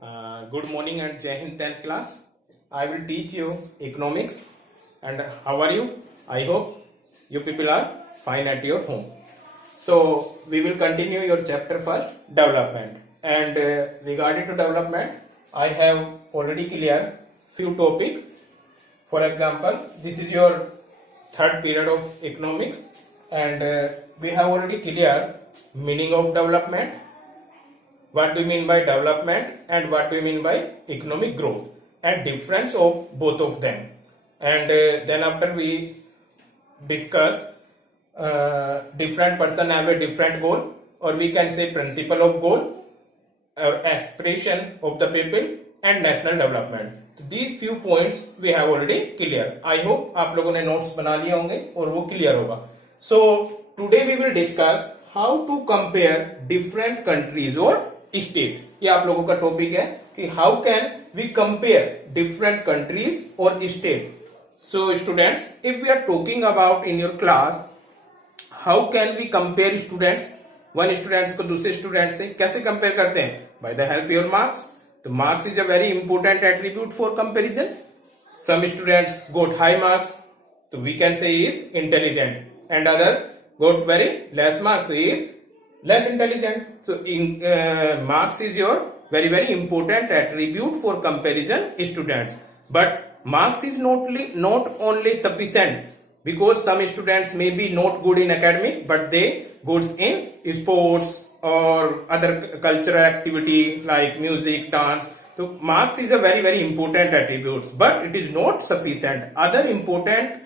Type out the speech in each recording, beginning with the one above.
Good morning and Jai Hind 10th class. I will teach you economics. And how are you? I hope you people are fine at your home. So we will continue your chapter first, development. And regarding to development, I have already cleared few topic. For example, this is your third period of economics, and we have already cleared meaning of development. What do you mean by development and what do you mean by economic growth and difference of both of them. And then after we discuss different person have a different goal, or we can say principle of goal or aspiration of the people and national development. तो these few points we have already clear. I hope आप लोगों ने notes बना लिए होंगे और वो clear होगा. So today we will discuss how to compare different countries or state. ये आप लोगों का टॉपिक है कि how can we compare different countries or state. So students, if we are talking about in your class, how can we compare students, one students को दूसरे students से कैसे compare करते हैं? By the help of your marks. So marks is a very important attribute for comparison. Some students got high marks, so we can say is intelligent, and other got very less marks, so is less intelligent. So in marks is your very important attribute for comparison students. But marks is not only sufficient, because some students may be not good in academic, but they good in sports or other cultural activity like music, dance. So marks is a very important attribute, but it is not sufficient. Other important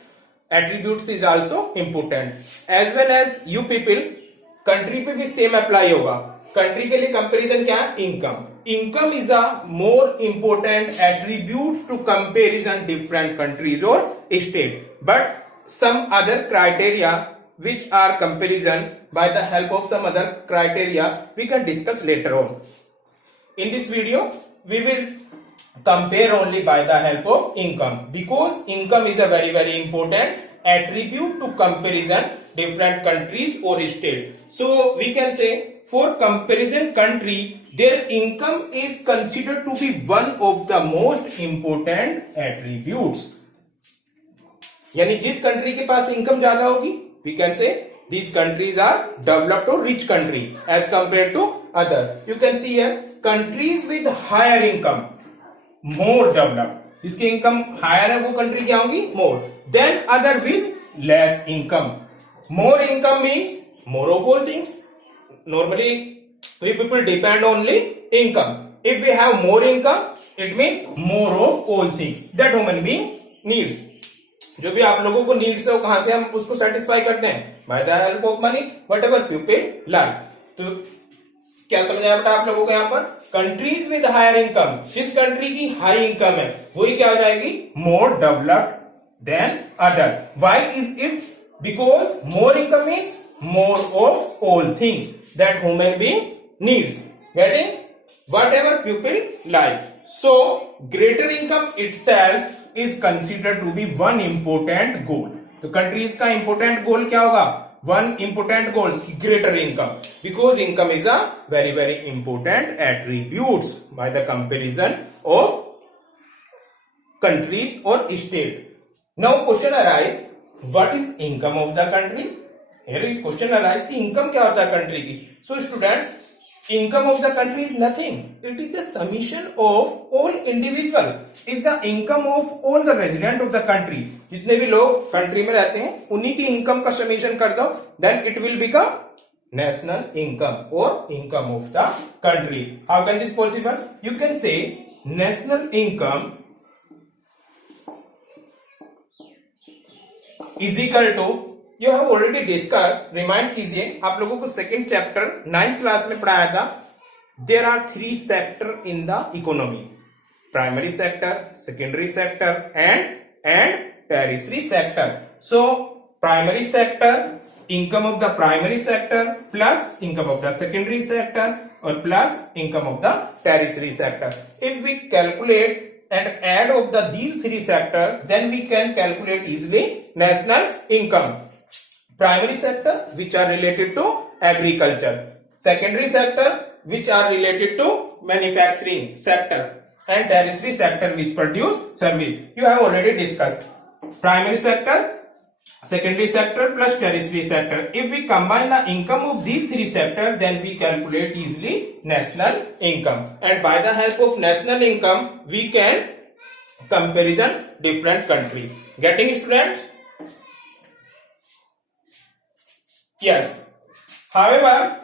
attributes is also important. As well as you people, country पे भी same apply होगा. Country के लिए comparison क्या है? Income. Income is a more important attribute to comparison different countries और state. But some other criteria which are comparison by the help of some other criteria we can discuss later on. In this video we will compare only by the help of income, because income is a very important attribute to comparison different countries or state. So we can say for comparison country, their income is considered to be one of the most important attributes. यानी जिस country के पास income ज्यादा होगी, we can say these countries are developed और rich country as compare to other. You can see here countries with higher income more developed. जिसकी income higher है वो country क्या होगी? More than other with less income. More income means more of all things. Normally we people depend only income. If we have more income it means more of all things that human being needs. जो भी आप लोगों को needs है वो कहां से हम उसको सेटिस्फाई करते हैं? By the help of money, what ever people like. तो क्या समझ आया बेटा आप लोगों को? यहाँ पर कंट्रीज विद हायर इनकम, जिस कंट्री की हाई इनकम है वही क्या हो जाएगी? More developed than other. Why is it? Because more income means more of all things that human being needs. Getting? What people like. So greater income itself is considered to be one important goal. तो countries का important goal क्या होगा? One important goal greater income, because income is a very important attributes by the comparison of countries or state. Now question arise, what is income of the country? Here question arise कि income क्या होता है country की. So students, income of the country is nothing. It is the summation of all individual. Is the income of all the resident of the country. जितने भी लोग country में रहते हैं उन्हीं की इनकम का समीशन कर दो, then it will become national income or income of the country. How can this possible? You can say national income is equal to, you have already discussed, remind कीजिए, आप लोगों को सेकेंड चैप्टर 9th क्लास में पढ़ाया था. There are 3 sector in the economy: primary sector, secondary sector and tertiary sector. So primary sector, income of the primary sector plus income of the secondary sector और plus income of the tertiary sector. If we calculate and add of these 3 sector, then we can calculate easily national income. Primary sector which are related to agriculture, secondary sector which are related to manufacturing sector and tertiary sector which produce service. You have already discussed primary sector, secondary sector plus tertiary sector. If we combine the income of these three sectors, then we calculate easily national income, and by the help of national income we can comparison different country. Getting, students? Yes. However,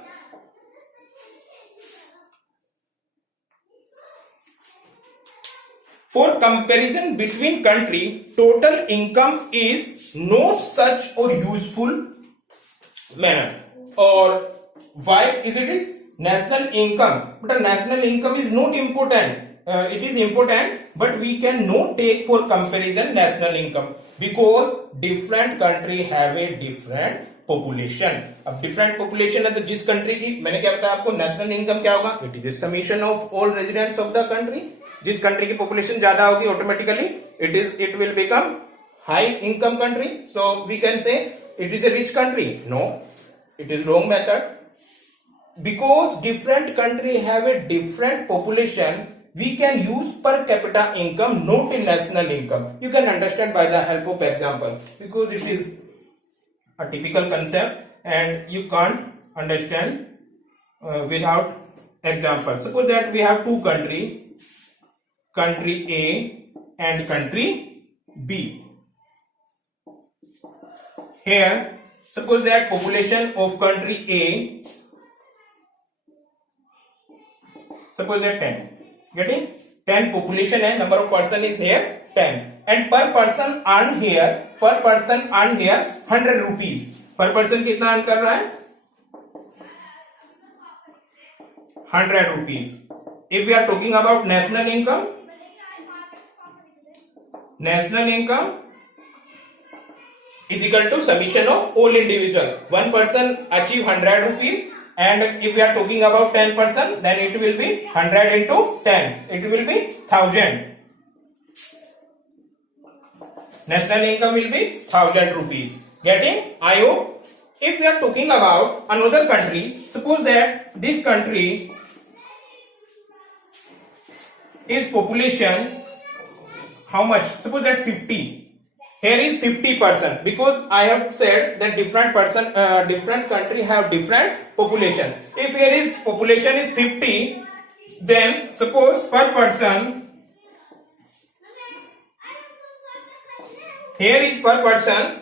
for comparison between country, total income is not such a useful manner. Or why is it national income? But a national income is not important. It is important, but we cannot take for comparison national income because different country have a different population. अब different population है तो जिस country की, मैंने क्या बताया आपको, national income क्या होगा? It is a summation of all residents of the country. जिस कंट्री की पॉपुलेशन ज्यादा होगी automatically it will become high income country. So we can say it is a rich country. No, it is wrong method. Because different country have a different population, we can use per capita income, not in national income. You can understand by the help of example because it is a typical concept and you can't understand without example. Suppose that we have two country A and country B. Here, suppose that population of country A, suppose that 10. Getting? 10 population है, number of person is here 10, and per person earn here 100 rupees. per person कितना earn कर रहा है? 100 rupees. If we are talking about national income is equal to summation of all individual. One person achieve 100 rupees. And if we are talking about 10%, then it will be 100 into 10. It will be 1000. National income will be 1000 rupees. Getting? I hope. If we are talking about another country, suppose that this country is population how much? Suppose that 50. Here is 50% because I have said that different country have different population. If here is population is 50, then suppose per person, here is per person,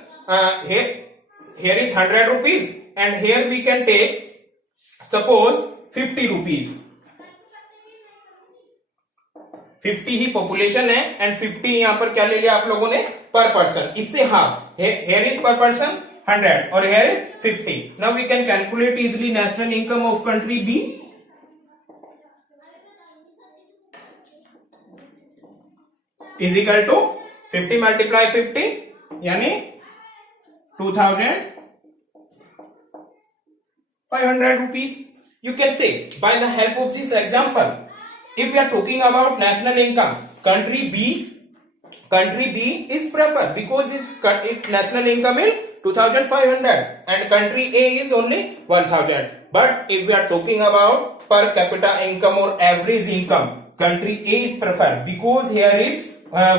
here is 100 rupees and here we can take suppose 50 rupees. 50 he population है and 50 यहां पर क्या ले लिया आप लोगों ने? पर पर्सन. इससे हाँ, हेयर इज पर पर्सन 100 और here is 50. Now we can calculate easily national income of country B. Is equal to 50 multiply 50 यानी 2500 rupees. You can say by the help of this example, if we are talking about national income, country B is preferred because its national income is 2500 and country A is only 1000. But if we are talking about per capita income or average income, country A is preferred because here is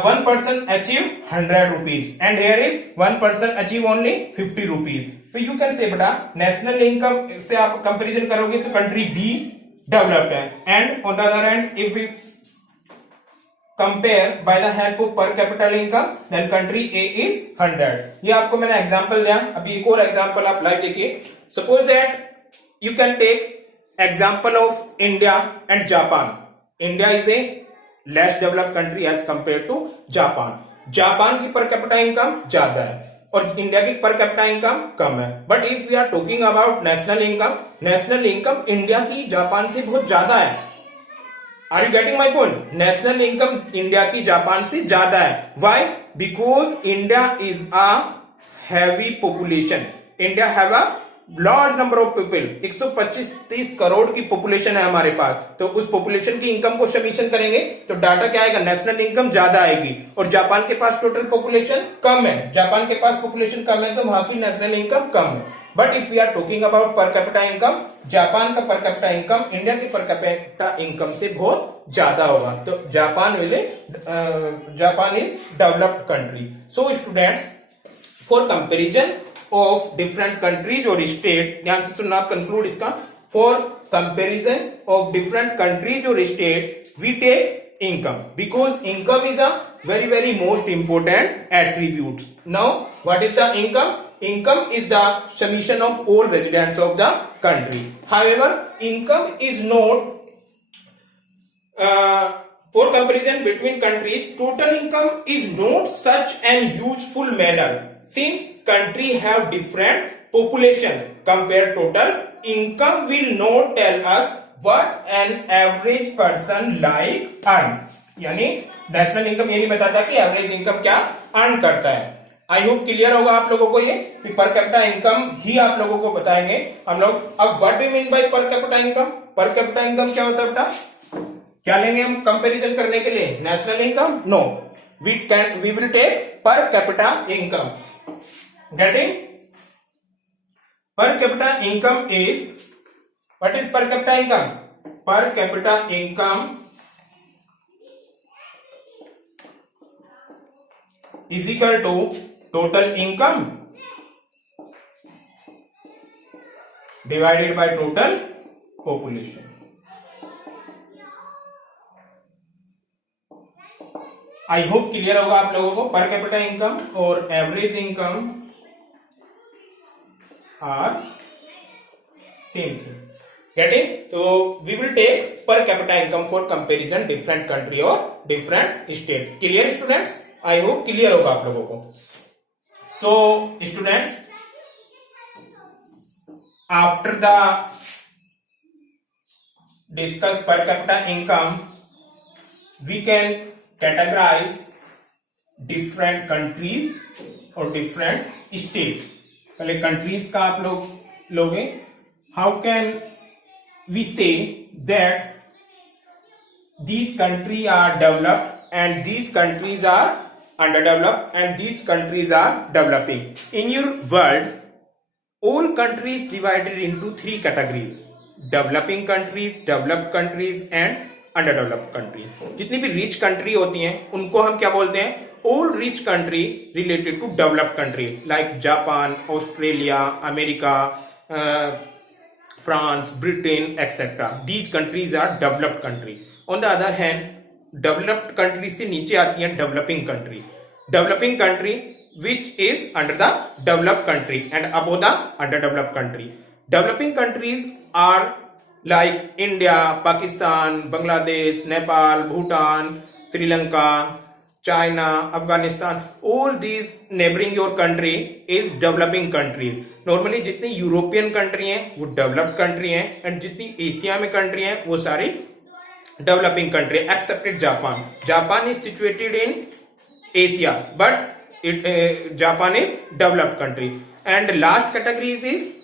one person achieve 100 rupees and here is one person achieve only 50 rupees. So you can say बेटा national income से आप comparison करोगे तो country B developed है, and on the other hand if we compare by the help of per capita income then country A is 100. ये आपको मैंने example दिया. अभी एक और एग्जांपल आप लाइव देखिए. Suppose that you can take example of India and Japan. India is a less developed country as compare to Japan. Japan की पर कैपिटा इनकम ज्यादा है और इंडिया की पर कैपिटा इनकम कम है. But if we are talking about national income India की Japan से बहुत ज्यादा है. Are you getting my point? National income India की जापान से ज्यादा है. Why? Because India is a heavy population. India have a large number of people. 125-30 crore की पॉपुलेशन है हमारे पास. तो उस पॉपुलेशन की इनकम को समीशन करेंगे तो डाटा क्या आएगा? नेशनल इनकम ज्यादा आएगी. और जापान के पास टोटल पॉपुलेशन कम है. जापान के पास पॉपुलेशन कम है तो वहां की नेशनल इनकम कम है. But if we are talking about per capita income, Japan का पर कैपिटा इनकम इंडिया की पर कैपिटा इनकम से बहुत ज्यादा होगा. तो Japan is developed country. So students, for comparison of different countries और स्टेट, ध्यान से सुनना, आप कंक्लूड इसका. For comparison of different countries और state we take income, because income is a very most important attribute. Now what is the income? Income is the summation of all residents of the country. However, income is not for comparison between countries. Total income is not such an useful manner since country have different population. Compare total income will not tell us what an average person like earn. यानी national income ये नहीं बताता कि average income क्या earn करता है. आई hope clear होगा आप लोगों को ये कि पर कैपिटा इनकम ही आप लोगों को बताएंगे हम लोग. अब व्हाट डू मीन बाय पर कैपिटा इनकम? पर कैपिटा इनकम क्या होता है बेटा? क्या लेंगे हम कंपैरिजन करने के लिए? National income? No, we will take per capita income. Getting? Per capita income is, what is per capita income? Per capita income is equal to total income divided by total population. I hope clear होगा आप लोगों को. Per capita income और average income are same thing. Getting? So we will take per capita income for comparison different country or different state. Clear students? I hope clear होगा आप लोगों को. So students, after the discuss per capita income, we can categorize different countries और different state. पहले countries का आप लोग लोगे. How can we say that these countries are developed and these countries are underdeveloped and these countries are developing? In your world, all countries divided into three categories: developing countries, developed countries and underdeveloped countries. जितनी भी rich country होती हैं उनको हम क्या बोलते हैं? All rich country related to developed country like Japan, Australia, America, France, Britain, etc. These countries are developed country. On the other hand, developed country से नीचे आती है developing country. Developing country which is under the developed country and above the underdeveloped country. Developing countries are like India, Pakistan, Bangladesh, Nepal, Bhutan, Sri Lanka, China, Afghanistan. All these neighboring your country is developing countries. Normally जितनी European country हैं वो developed country हैं and जितनी Asia में country हैं वो सारी developing country excepted Japan. Japan is situated in Asia but Japan is developed country. And last category is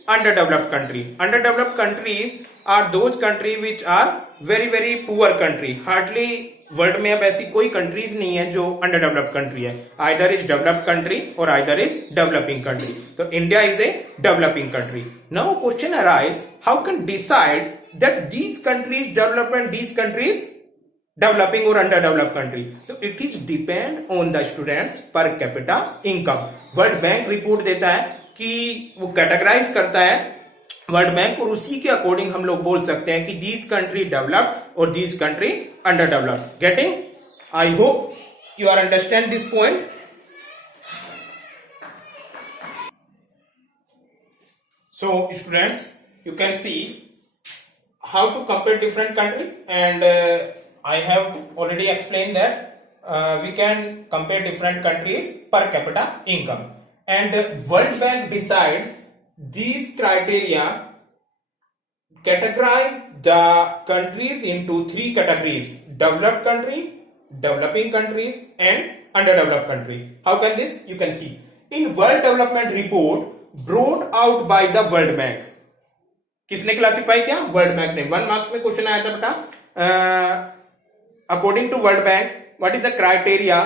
under developed country. Under developed countries are those country which are very poor country. Hardly world में अब ऐसी कोई countries नहीं है जो under developed country है. Either is developed country और either is developing country. तो India is a developing country. Now question arise, how can decide that these countries develop and these countries developing और under developed country? तो it is depend on the students पर capita income. World bank report देता है कि वो categorise करता है world bank और उसी के अकॉर्डिंग हम लोग बोल सकते हैं कि दीज कंट्री डेवलप्ड और these country under developed. Getting? I hope you are understand this point. So students, you can see how to compare different country and I have already explained that we can compare different countries per capita income and World Bank decide these criteria categorize the countries into three categories: developed country, developing countries and underdeveloped country. How can this? You can see in World Development Report brought out by the World Bank. किसने classify किया? World Bank ने. 1 marks में question आया था बेटा. According to World Bank what is the criteria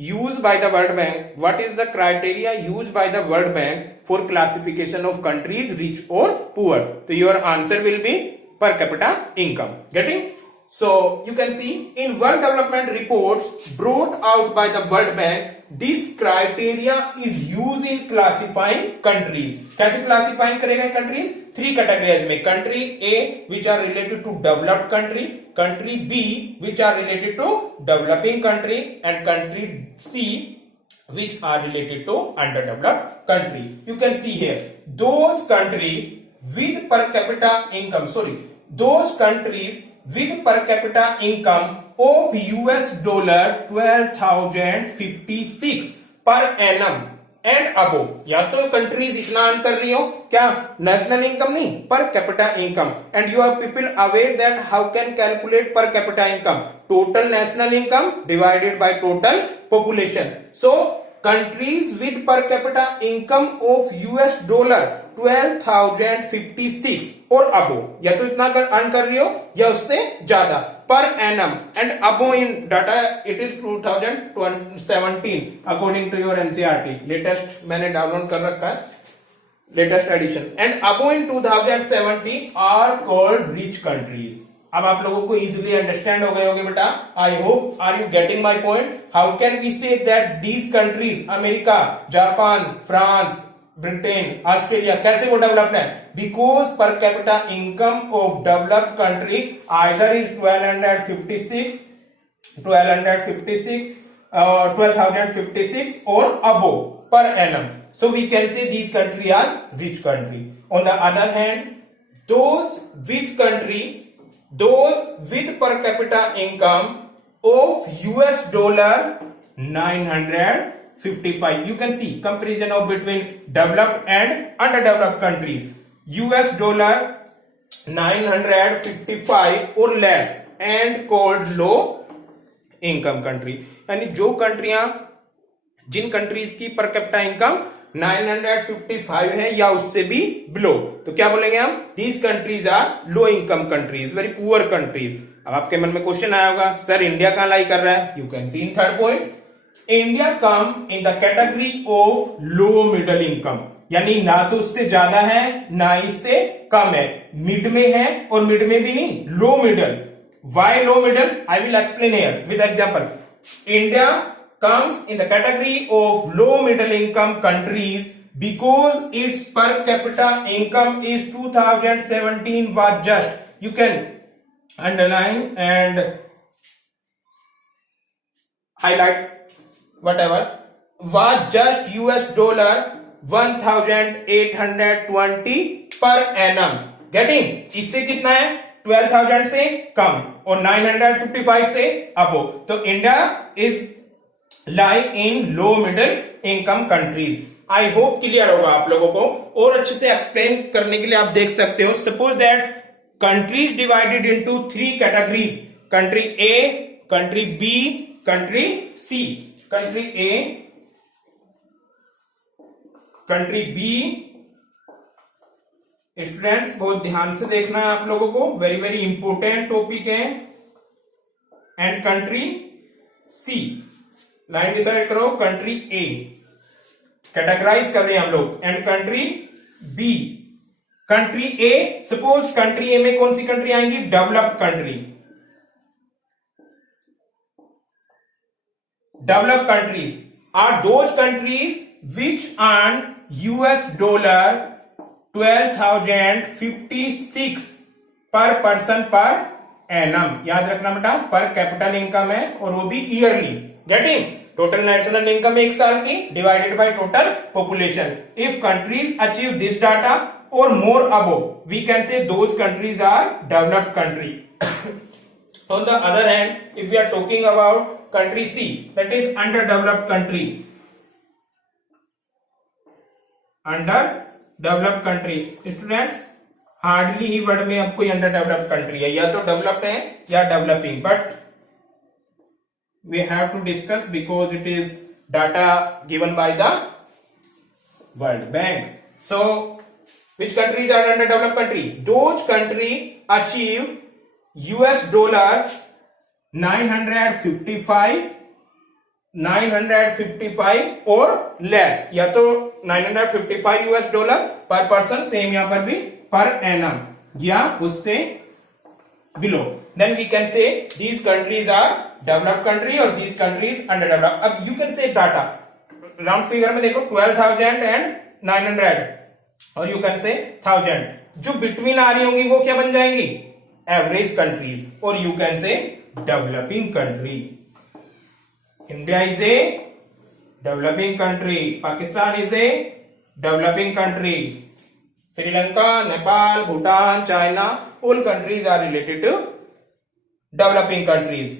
used by the World Bank? What is the criteria used by the World Bank for classification of countries rich or poor? So your answer will be per capita income. Getting? So you can see in World Development Reports brought out by the World Bank, this criteria is used in classifying countries. कैसे classifying करेगा countries? Three categories में. Country A which are related to developed country, country B which are related to developing country, and country C which are related to underdeveloped country. You can see here those countries with per capita income. Those countries with per capita income of US dollar 12,056 per annum and above. या तो countries इतना earn कर रही हो क्या, national income नहीं, per capita income. And you are people aware that how can calculate per capita income? Total national income divided by total population. So countries with per capita income of US dollar 12,056 और above, या तो इतना earn कर रही हो या उससे ज्यादा, per annum. And above in data it is 2017 according to your NCERT. Latest मैंने डाउनलोड कर रखा है, latest edition. And above in 2017 are called rich countries. अब आप लोगों को इजिली अंडरस्टैंड हो गए होंगे बेटा. I hope are you getting my point. How can we say that these countries, America, Japan, France, Britain, Australia, कैसे वो डेवलप्ड है? Because per capita income of developed country either is 1256 और above per annum. So we can say these country are rich country. On the other hand those with per capita income of US dollar 955. You can see comparison of between developed and underdeveloped countries. US dollar 955 or less and called low income country. यानी जो कंट्रियां, जिन countries की per capita income 955 है या उससे भी below, तो क्या बोलेंगे हम? These countries are low income countries, very poor countries. अब आपके मन में क्वेश्चन आया होगा, सर इंडिया कहां लाई कर रहा है? You can C in third point, India come in the category of low middle income. यानी ना तो उससे ज्यादा है ना इससे कम है, मिड में है और मिड में भी नहीं, low middle. Why low middle? I will explain here with example. India comes in the category of low middle income countries because its per capita income is 2017 was just, you can underline and highlight whatever, was just US dollar 1,820 per annum. Getting? इससे कितना है? 12,000 से कम और 955 से अबो. तो India is lie in low middle income countries. I hope clear होगा आप लोगों को. और अच्छे से एक्सप्लेन करने के लिए आप देख सकते हो, suppose that countries divided into 3 categories, country A, country B, country C. Country A, country B. Students बहुत ध्यान से देखना है आप लोगों को, वेरी वेरी इंपोर्टेंट टॉपिक है. And country C. Line decide करो, कंट्री ए कैटेगराइज कर रहे हैं हम लोग, and country B. Country A, suppose country A में कौन सी कंट्री आएंगी? Developed country. Developed countries are those countries which earn US dollar 12,056 पर पर्सन पर एनम. याद रखना बेटा, पर कैपिटल इनकम है और वो भी yearly. Getting? Total national income एक साल की divided by total population. If countries achieve this data और more above, we can say those countries are developed country. On the other hand, if we are talking about country C, that is under developed country. Under developed country. Students hardly ही word में अब कोई under developed country है, या तो developed है या developing, but we have to discuss because it is data given by the World Bank. So which countries are underdeveloped country? Those country achieve US dollar 955 955 और less, या तो 955 US dollar per person, same यहां पर भी per annum, या उससे below, then we can say these countries are developed country और these countries under developed. अब you can say data round figure में देखो 12,000 एंड 900 और यू कैन से 1000, जो बिटवीन आ रही होंगी वो क्या बन जाएंगी? Average countries. और you can say developing country. India is a developing country, Pakistan is a developing country, Sri Lanka, Nepal, Bhutan, China, all countries are related to developing countries.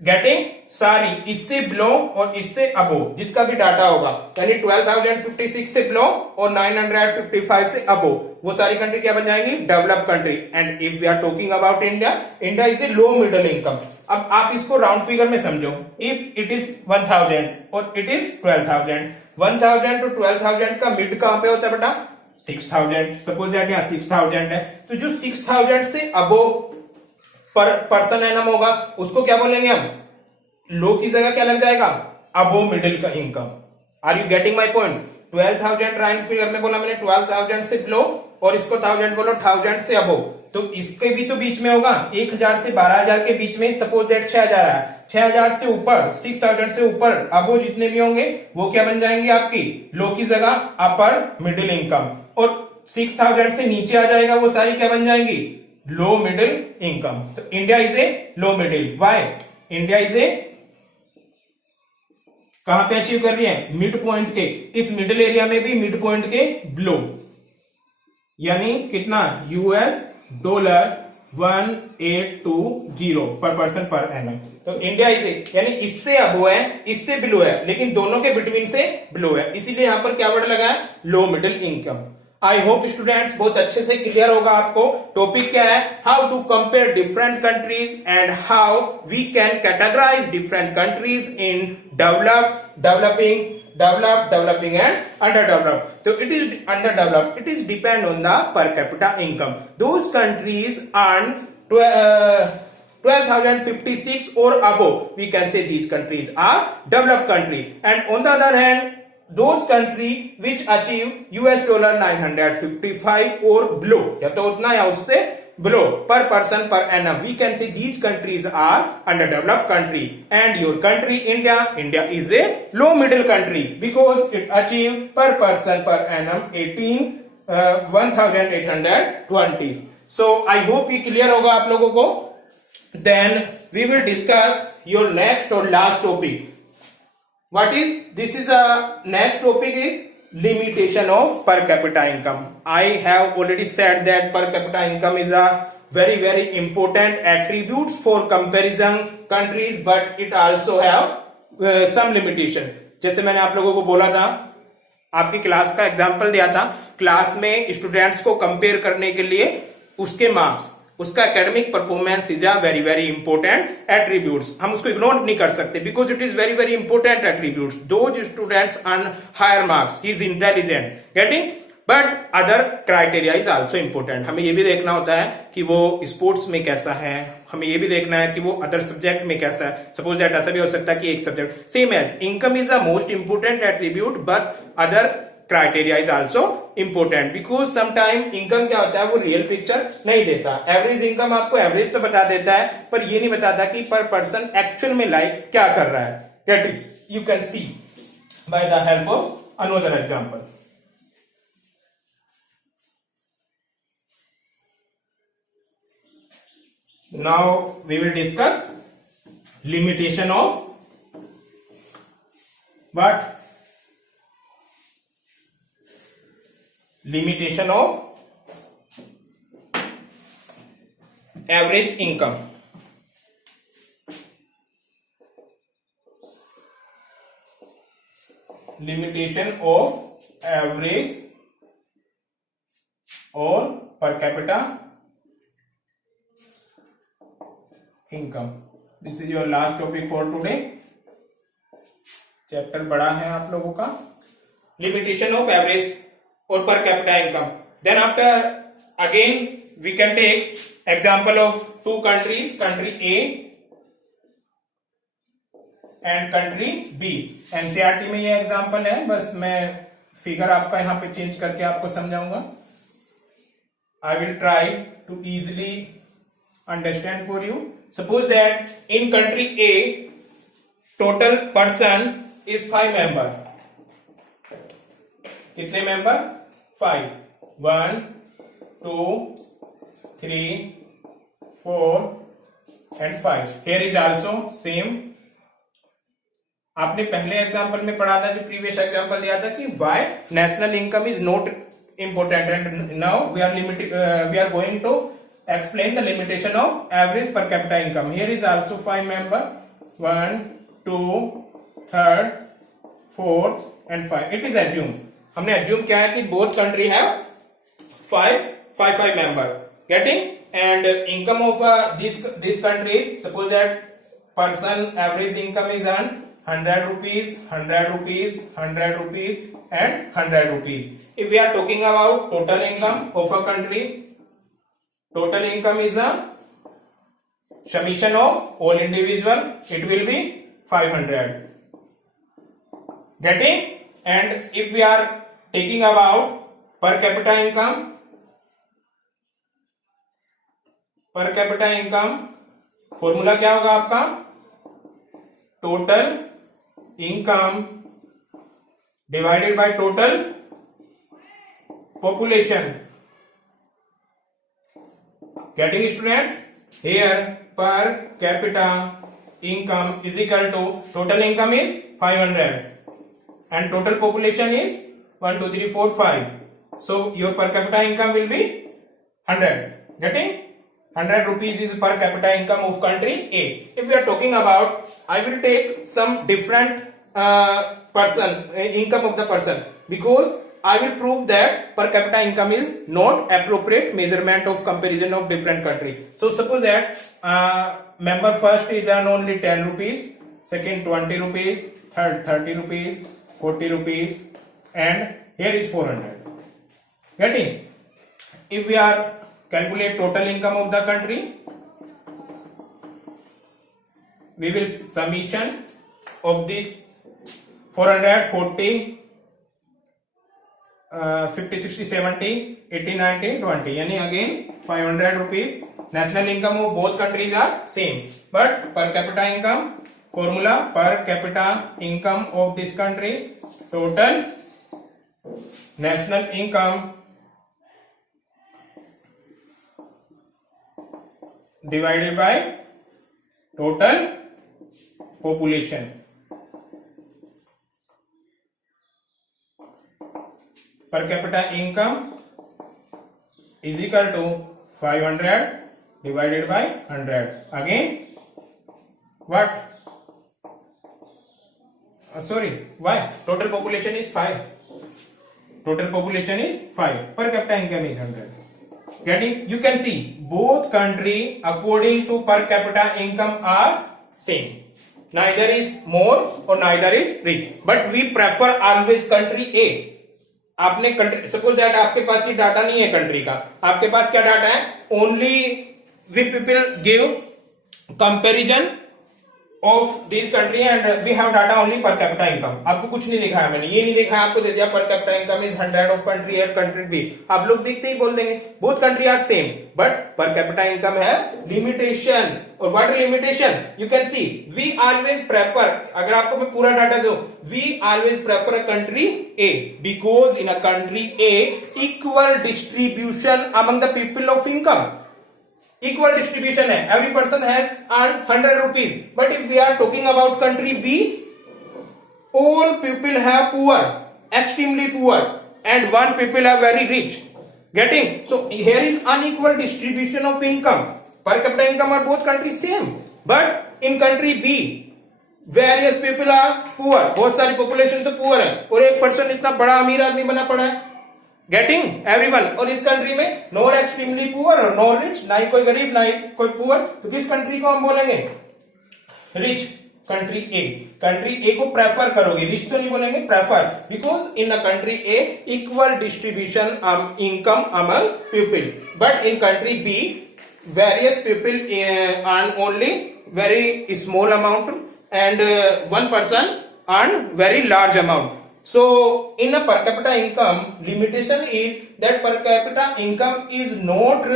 Getting सारी इससे बिलो और इससे अबो जिसका भी डाटा होगा, यानी 12,056 से बिलो और 955 से अबो, वो सारी कंट्री क्या बन जाएंगी? Develop country. And if we are talking about India, India is a low middle income. अब आप इसको राउंड फिगर में समझो. इफ इट इज 1000 और इट इज 12,000, 1000 to 12,000 का मिड कहां पे होता है बेटा? 6,000. सपोज दैट यहाँ 6,000 है, तो जो 6,000 से अबो पर पर्सन एनम होगा उसको क्या बोलेंगे हम? लो की जगह क्या लग जाएगा? अबो मिडिल का income. Are you getting my point? 12,000 round figure में बोला मैंने, 12,000 से बिलो और इसको 1000 बोलो 1000 से अबो, तो इसके भी तो बीच में होगा. 1,000 से 12,000 के बीच में सपोज दैट 6,000 है, 6,000 से ऊपर 6,000 से ऊपर अबो जितने भी होंगे वो क्या बन जाएंगे आपकी? लो की जगह अपर मिडिल इनकम. और 6,000 से नीचे आ जाएगा वो सारी क्या बन जाएंगी? Low middle income. तो India is a low middle. Why? India is a कहां पे अचीव कर रही है? मिड पॉइंट के, इस मिडिल एरिया में भी मिड पॉइंट के बिलो, यानी कितना? यूएस डॉलर 1820 पर पर्सन पर एनम. तो इंडिया इज ए, यानी इससे अबो है, इससे बिलो है, लेकिन दोनों के बिटवीन से बिलो है, इसीलिए यहां पर क्या वर्ड लगा है? Low middle income. I hope students बहुत अच्छे से क्लियर होगा आपको. टॉपिक क्या है? How to compare different countries and how we can categorize different countries in developed, developing, developed, developing and underdeveloped. So it is underdeveloped. It is depend on the per capita income. Those countries earn 12,056 or above. We can say these countries are developed country. And on the other hand, those country which achieve US dollar 955 or below, या तो उतना या उससे below per person per annum, we can say these countries are underdeveloped country. And your country India is a low middle country because it achieve per person per annum 1,820. So I hope ये clear होगा आप लोगों को. Then we will discuss your next or last topic. What is this? Is a next topic is limitation of per capita income. I have already said that per capita income is a very important attribute for comparison countries, but it also have some limitation. जैसे मैंने आप लोगों को बोला था, आपकी class का example दिया था, क्लास में स्टूडेंट्स को कंपेयर करने के लिए उसके मार्क्स, उसका academic performance is a very important attributes. हम उसको इग्नोर नहीं कर सकते because it is very important attributes. Those students earn higher marks, is intelligent, getting, but other criteria is also important. हमें ये भी देखना होता है कि वो स्पोर्ट्स में कैसा है, हमें ये भी देखना है कि वो अदर सब्जेक्ट में कैसा है. सपोज दैट ऐसा भी हो सकता है कि एक subject same as income is the most important attribute, but other criteria is also important because sometime income क्या होता है वो रियल पिक्चर नहीं देता. एवरेज इनकम आपको एवरेज तो बता देता है पर ये नहीं बताता कि पर पर्सन एक्चुअल में लाइफ क्या कर रहा है. That you can C by the help of another example. Now we will discuss limitation of what? Limitation of average income. Limitation of average or per capita income. This is your last topic for today. Chapter बड़ा है आप लोगों का. Limitation of average or per capita income. Then after again we can take example of two countries, country A and country B. NCERT में ये example है, बस मैं फिगर आपका यहां पे चेंज करके आपको समझाऊंगा। I will try to easily understand for you. Suppose that in country A total person is 5 member. कितने member? 5। 1 2 3 4 and 5। Here is also same। आपने पहले एग्जांपल में पढ़ा था, जो प्रीवियस एग्जांपल दिया था कि why national income is not important, and now we are going to explain the limitation of average per capita income। Here is also 5 member, 1 2 3 4 and 5। It is assumed, हमने assume क्या है कि both country have 5 member getting, and income of this countries, suppose that person average income is earned 100 rupees, 100 rupees, 100 rupees and 100 rupees। If we are talking about total income of a country, total income is a summation of all individual, it will be 500 getting। And if we are taking about per capita income, per capita income formula क्या होगा आपका? Total income divided by total population. Getting students? Here per capita income is equal to total income is 500 and total population is 1 2 3 4 5। so your per capita income will be 100 getting 100 rupees is per capita income of country A। if we are talking about, I will take some different person income of the person, because I will prove that per capita income is not appropriate measurement of comparison of different country। so suppose that member first is earn only 10 rupees, second 20 rupees, third 30 rupees, 40 rupees and here is 400 getting। if we are calculate total income of the country, we will summation of this 400 40 50 60 70 80 90 20 यानी again 500 rupees। national income of both countries are same, but per capita income formula, per capita income of this country, total national income divided by total population। per capita income is equal to 500 divided by 100। again what? Sorry, why? total population is 5, total population is 5, per capita income is 100 getting। you can see both country according to per capita income are same, neither is more or neither is rich, but we prefer always country A। आपने country, suppose that आपके पास ये data नहीं है country का, आपके पास क्या data है? Only we people give comparison of this country and we have data only per capita income। आपको कुछ नहीं लिखा है मैंने, ये नहीं लिखा है, आपको दे दिया per capita income is 100 of country A, country B। आप लोग देखते ही बोल देंगे both country are same, but per capita income है limitation। और what limitation? you can see we always prefer, अगर आपको मैं पूरा डाटा दूं, we always prefer a country A because in a country A equal distribution among the people of income, equal distribution है, every person has earned 100 rupees। but if we are talking about country B, all people have poor, extremely poor, and one people are very rich getting। so here is unequal distribution of income, per capita income are both countries same, but in country B various people are poor, बहुत सारी population तो poor है और एक person इतना बड़ा अमीर आदमी बना पड़ा है getting everyone। और इस कंट्री में नॉर एक्सट्रीमली पुअर और नॉर रिच, ना ही कोई गरीब ना ही कोई पुअर, तो किस कंट्री को हम बोलेंगे? Rich country A. कंट्री ए को प्रेफर करोगे, रिच तो नहीं बोलेंगे, prefer, because in a country A equal distribution income among people, but in country be various people earn only very small amount and one person earn very large amount. So in a per capita income, limitation is that per capita income is not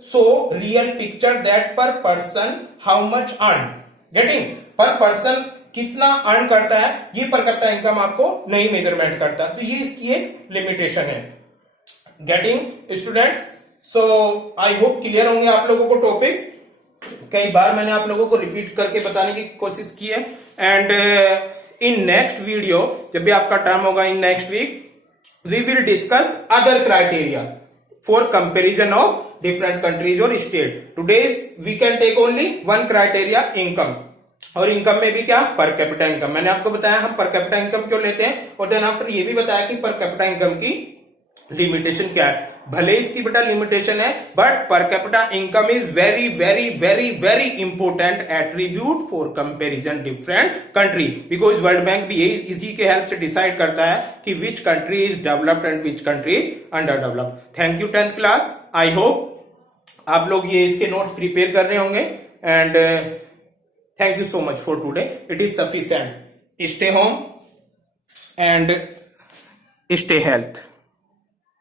so real picture that per person how much earn. Getting? Per person कितना earn करता है ये पर capita income आपको नहीं measurement करता, तो ये इसकी एक लिमिटेशन है. Getting students? सो आई होप क्लियर होंगे आप लोगों को टॉपिक. कई बार मैंने आप लोगों को रिपीट करके बताने की कोशिश की है. एंड इन नेक्स्ट वीडियो, जब भी आपका टर्म होगा in next week, we will discuss other criteria for comparison of different countries और state. Today's we can take only one criteria, income. और इनकम में भी क्या? पर कैपिटा इनकम. मैंने आपको बताया हम पर कैपिटा इनकम क्यों लेते हैं, और देन आफ्टर ये भी बताया कि पर कैपिटा इनकम की लिमिटेशन क्या है. भले इसकी बेटा लिमिटेशन है, बट पर capita income is very very very very important attribute for comparison different country, because world bank भी यही इसी के हेल्प से डिसाइड करता है कि which country is developed and which country is under developed. Thank you 10th class. I hope आप लोग ये इसके नोट्स प्रिपेयर कर रहे होंगे. And thank you so much for today. It is sufficient. Stay home and stay health.